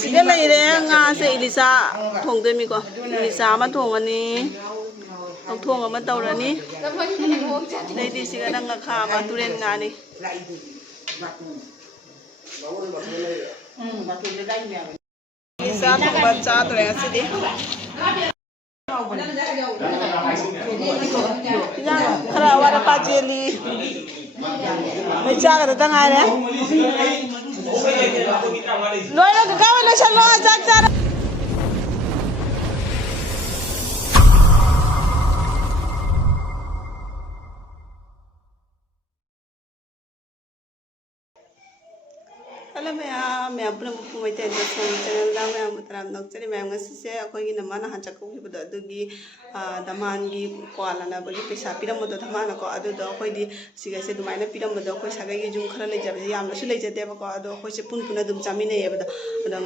Sige lang ire nga sa Elisa thong demi ko. Elisa ma thong ani. Thong ma tawrani. Lady siga nang kha ma turen nga ni. Elisa thong ba cha tore asidi. Khara wara pa jeli. Mai cha ga ta ngai re. Loi lo ka wa lo sha lo cha cha. Hello मैं अपने मुझे channel मैं मतलब नक्चरी मैं से अखोई नमान हाँ चकोगी दमान की क्वालना बगी पैसा पीरमद धमान को अखोदी सिगसे दुमाइन पीरमद अखोई सगई जुम खरा लेजबे यामनसु लेजदेबको अखोइसे पुन पुन दुम चामिनेबद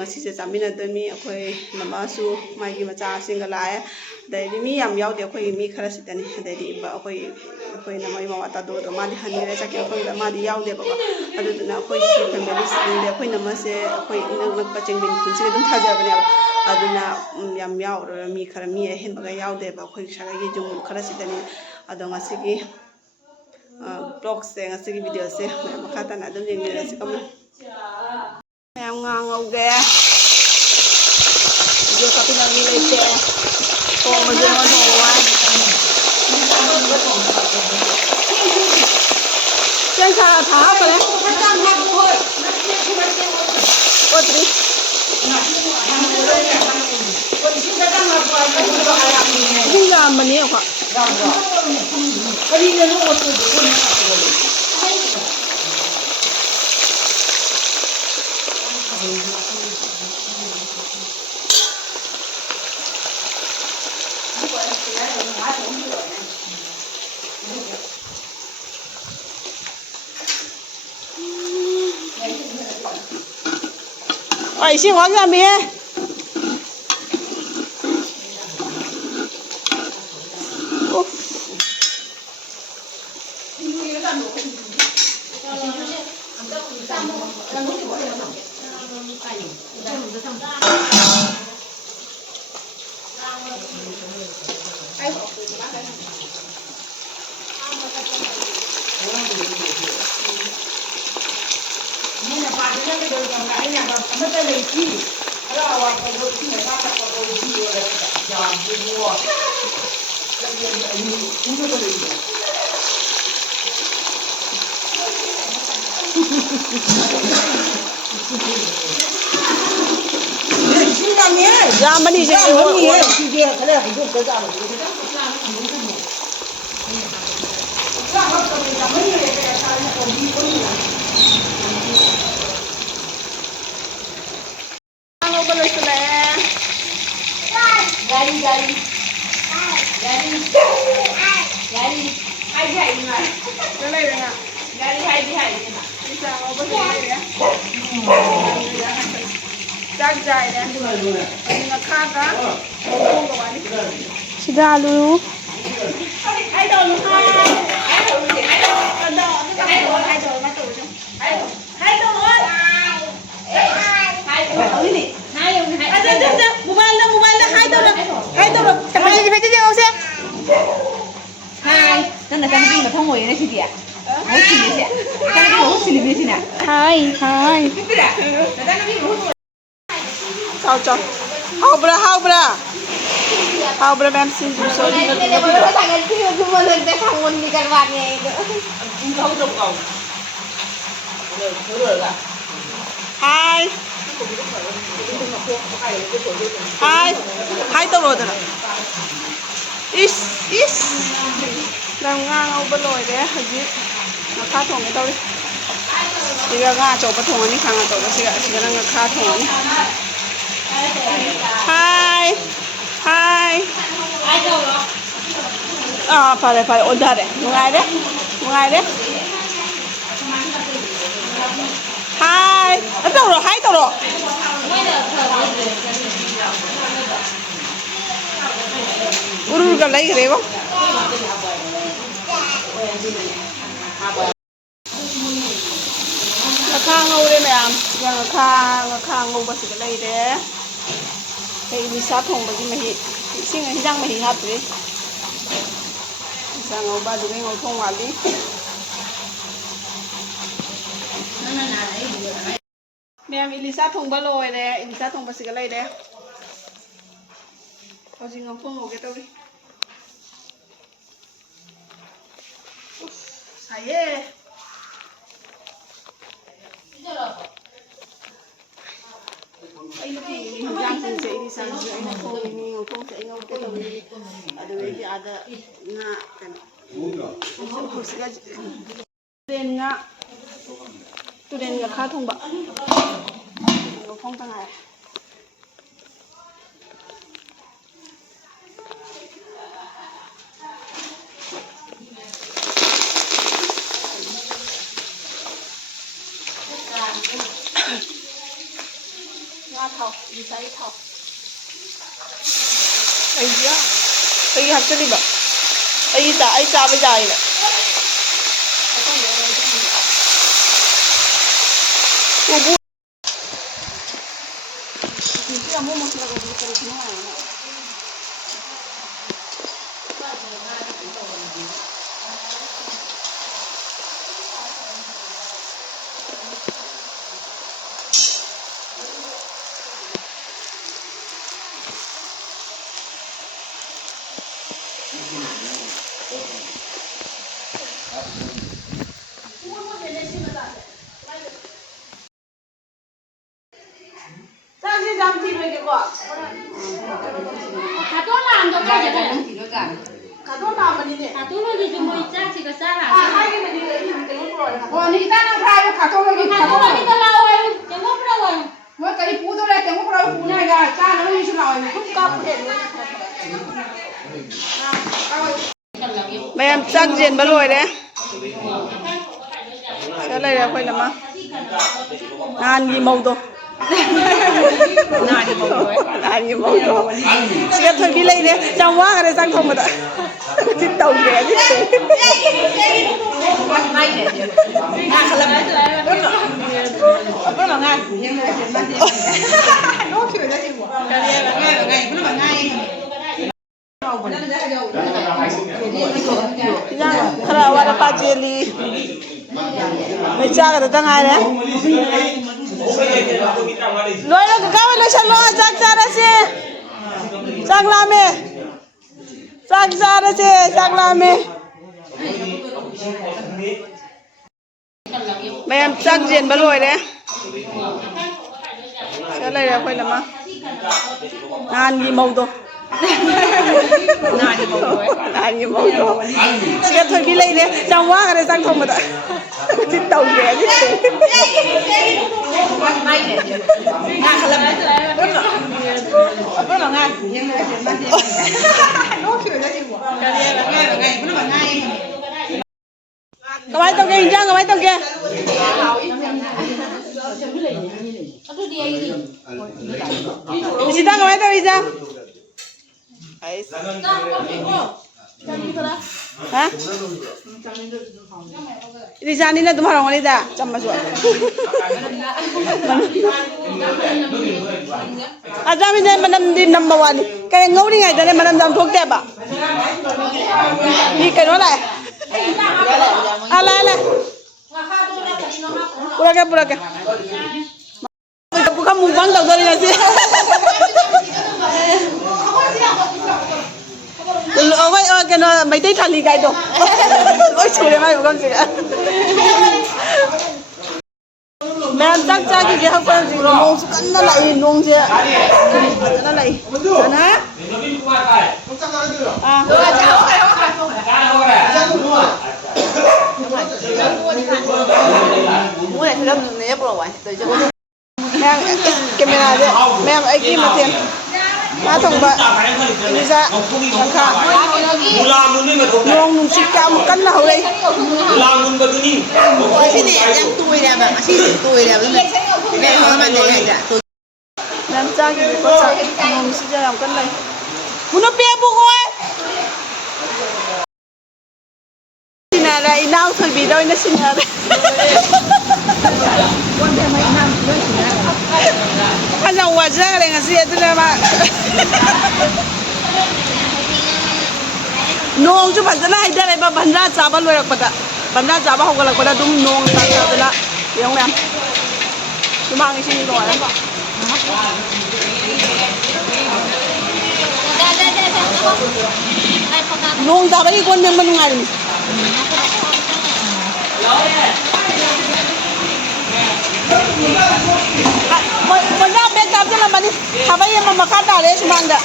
से चामिनदमी अखोई नमासु मागी मचा सिंग लाए दैदी मी याम यावदे अखोई मी खरा सितनी दैदी अखोई अखोई नमाई माता दो मादी हनीरे चके अखोई मादी यावदेबको अदुना अखोई सी फैमिली सिंग अखोई नमसे अखोई नक चेंबिन खुनसे दुम थाजबने अदुना याम यावरो मी खरा मी हेनबगा यावदेबा अखोई सगई जुम खरा सितनी अदो ngasiगी ब्लॉग से ngasiगी वीडियो से मखाता ना दुम येंगे से कम याम ngangoge जो कपि नंगी लेते तो मुझे मत होवा चल सारा था करे ओत्री हिंगा मनी ओखा अभी ने नो ओतो Ôi xin ngón ra mía. Jamani je sudah lu Ciao. How bra ma'am since you so Hi. Hi tao rồi đó. Is. Làm ngang ông bên lồi đấy hả chị? Nó khá thòng cái tao đi. Chị ra ngang chỗ bắt thòng anh khang ở chỗ đó chị ra ngang khá thòng anh. Hi. Phải ổn thật đấy. Ngay đấy. Hi. Tao rồi. Uru gặp lấy cái đấy không? khá ngâu đây mẹ em khá ngâu bớt cái này đấy cái đi sát thùng bớt cái mày xin người răng mày hạt đấy sang ngâu ba đứa ngâu thùng vào đi mẹ em đi sát thùng bớt lôi đấy đi sát thùng bớt cái này đấy có gì ngâu thùng ngâu cái tao đi sai耶anh thì giang sinh sẽ đi sang dưới anh không sẽ ngâu cái đồng đi ở đây thì ada ngạ cái không sẽ lên ngạ tu lên ngạ khá thông bạ không tăng này thầu đi sấy thầu ai hấp cho đi bảo ai cha bây giờ này Kato làm cho cái gì vậy? Kato làm mà đi nè. Kato nó đi chung với cha chỉ có cha là. Hai cái này đi lấy những cái lúc rồi. Ni ta nang prayo kato lagi Kato nó đi tao lao em, chẳng có đâu rồi. Mo tadi puto le tengo prayo punai ga cha no ni sulao ni. Không cặp hết. Mẹ em chắc diện bắt lùi đấy. Cái này là quay làm á. Ăn gì màu thôi. Ăn gì màu thôi. Sẽ thôi đi lấy đấy. Trong quá cái này sang không mà đã. Chết tàu ghé chứ. Apa lo ngai? Yang le sen mati. No chue da chi mo. Ngai, nó mà ngai. Khara wala pa jeli. Mấy cha cái đó ngay đấy. Nói nó cái này sao lo chắc cha đó chứ. Chắc làm mẹ. Chắc cha đó chứ, chắc làm mẹ. Mẹ em chắc diện bắt lùi đấy. Cái này là quay làm á. Ăn gì màu thôi. Ăn gì màu thôi. Sẽ thôi đi lấy đấy. Trong quá cái này sang không mà đã. Chết tàu ghé chứ. Apa lo ngai? Yang le sen mati. No chue da chi mo. Ngai, nó mà ngai. Các bạn tao kia các bạn tao kia. Chị ta các bạn tao đi ra. Hả? Đi ra đi là tụi họ đi ra, chăm mà rồi. À ra bên đây mà nằm đi number one đi. Cái ngấu đi ngày đây mà nằm thuốc đẹp à? Đi cái đó lại. À lại. Pura ke. Bukan mukbang tau dari nasi. Ôi cái nó mấy tay thằng cái đó. Ôi chủ đề mai bukan sih. Mẹ chắc cái học quan gì nông sukan nó lại nông chứ. Nó lại. Hả? À. Mua này thì làm nếp rồi vậy. Để cho mẹ camera đấy. Mẹ ấy kia mà tiền. Má thằng bạn. Đi ra. Thằng khả. Nông xịt cao một cân nào đây. Cái này đang tuổi đẹp mà, xin tuổi đẹp lắm. Này hoa mà này dạ. Làm sao thì có sao nông xịt ra làm cân này. Muốn nó bia buộc ơi. Xin là đây nào thôi vì đâu nó xin là đây. wajah dengan si itu nama. Nong tu pasal lah ada lepas bandar Sabah luar pada bandar Sabah hok pada tu nong tak ada lah yang mana. Cuma ang sini tu ada. Nong Sabah ni kon yang menungal ni. Mana backup je lah mani. Apa yang memakan dah le semua anda.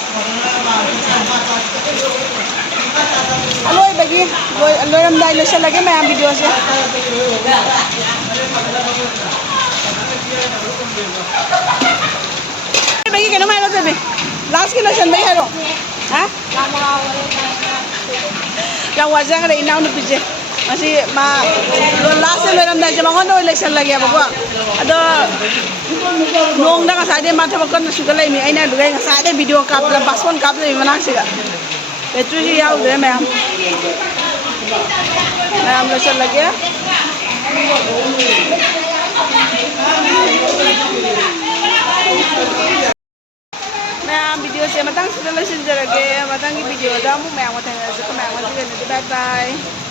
Aloy bagi, aloy ramai le lagi macam video saya. Bagi kena main lah tapi. Last kena sen bagi halo. Hah? Yang wajah ada inau nu pije. Masih ma last le ramai je mangon no election lagi apa gua. Ada nong dah kasih dia mata makan suka lagi ni. Aina dua yang kasih dia video kap, paspon kap le mana sih ga. Itu sih ya udah macam. Macam election lagi ya. Macam video saya matang sudah election je lagi. Matang video dah mu macam matang. Sekarang macam ni. Bye bye.